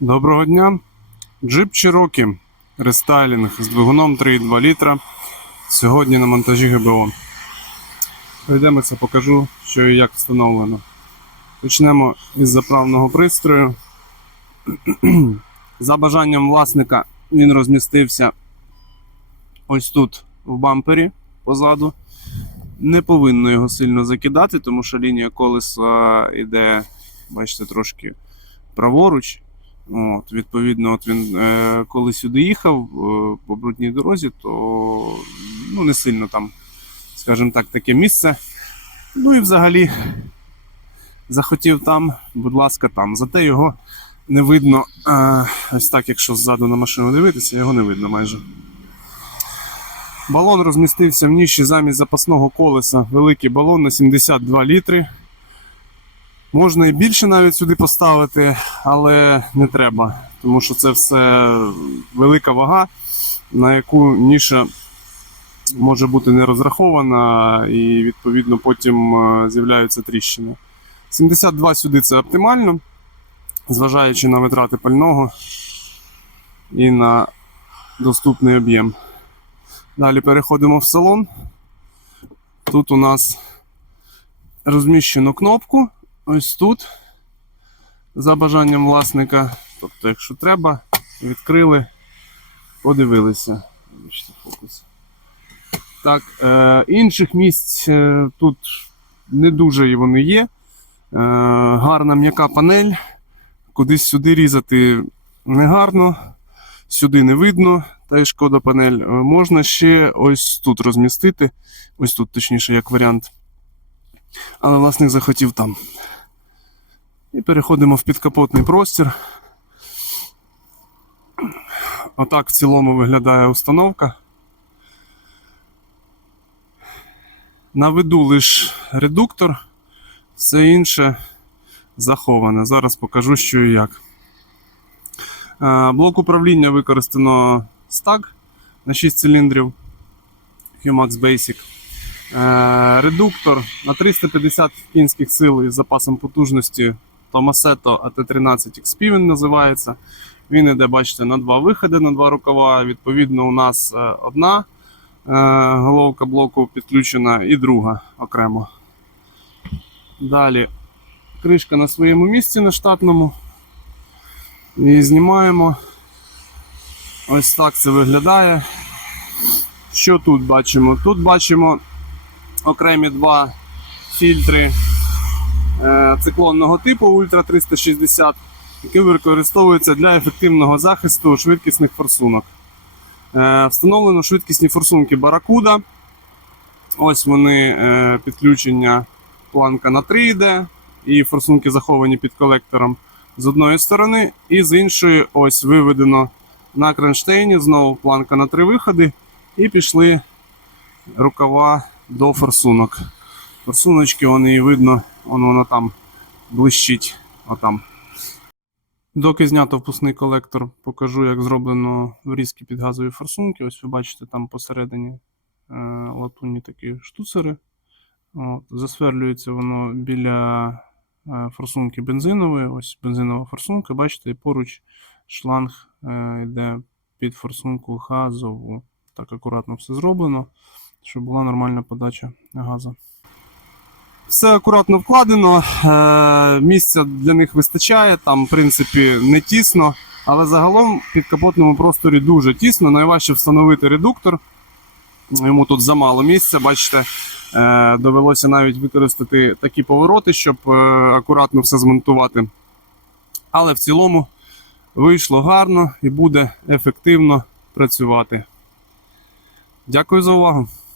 Доброго дня. Джип Cherokee рестайлінг з двигуном 3,2 літра. Сьогодні на монтажі ГБО. Пройдемося, покажу, що і як встановлено. Почнемо із заправного пристрою. За бажанням власника він розмістився ось тут в бампері позаду. Не повинно його сильно закидати, тому що лінія колеса йде, бачите, трошки праворуч. От, відповідно, от він е, коли сюди їхав е, по брудній дорозі, то ну, не сильно там, скажімо так, таке місце. Ну і взагалі захотів там, будь ласка, там. Зате його не видно. Е, ось так, якщо ззаду на машину дивитися, його не видно майже. Балон розмістився в ніші замість запасного колеса. Великий балон на 72 літри. Можна і більше навіть сюди поставити, але не треба, тому що це все велика вага, на яку ніша може бути не розрахована, і відповідно потім е, з'являються тріщини. 72 сюди це оптимально, зважаючи на витрати пального і на доступний об'єм. Далі переходимо в салон. Тут у нас розміщено кнопку ось тут. За бажанням власника. Тобто, якщо треба, відкрили, подивилися. Фокус. Так, е, інших місць е, тут не дуже вони є. Е, гарна м'яка панель. Кудись сюди різати не гарно, сюди не видно. Та й шкода панель. Е, можна ще ось тут розмістити. Ось тут, точніше, як варіант. Але власник захотів там. І переходимо в підкапотний простір. Отак в цілому виглядає установка. На виду лише редуктор, все інше заховане. Зараз покажу, що і як. Е, Блок управління використано стак на 6 циліндрів Humax Basic. Е, Редуктор на 350 кінських сил із запасом потужності Tomasetto AT13 XP він називається. Він іде, бачите, на два виходи, на два рукава. Відповідно, у нас е, одна е, головка блоку підключена і друга окремо. Далі кришка на своєму місці на штатному. І знімаємо. Ось так це виглядає. Що тут бачимо? Тут бачимо окремі два фільтри е, циклонного типу Ультра 360, які використовуються для ефективного захисту швидкісних форсунок. Е, Встановлено швидкісні форсунки Barracuda. Ось вони е, підключення планка на 3 йде, і форсунки заховані під колектором з одної сторони, і з іншої ось виведено на кронштейні знову планка на 3 виходи, і пішли рукава до форсунок. Форсуночки вони і видно, вон воно там блищить. Отам. Доки знято впускний колектор, покажу, як зроблено врізки під газові форсунки. Ось ви бачите, там посередині е, латунні такі штуцери. От, засверлюється воно біля е, форсунки бензинової. Ось бензинова форсунка, бачите, і поруч шланг е, йде під форсунку газову. Так акуратно все зроблено, щоб була нормальна подача газу. Все акуратно вкладено, е, місця для них вистачає, там, в принципі, не тісно, але загалом в підкапотному просторі дуже тісно. Найважче встановити редуктор. Йому тут замало місця, бачите, е, довелося навіть використати такі повороти, щоб акуратно все змонтувати. Але в цілому вийшло гарно і буде ефективно працювати. Дякую за увагу!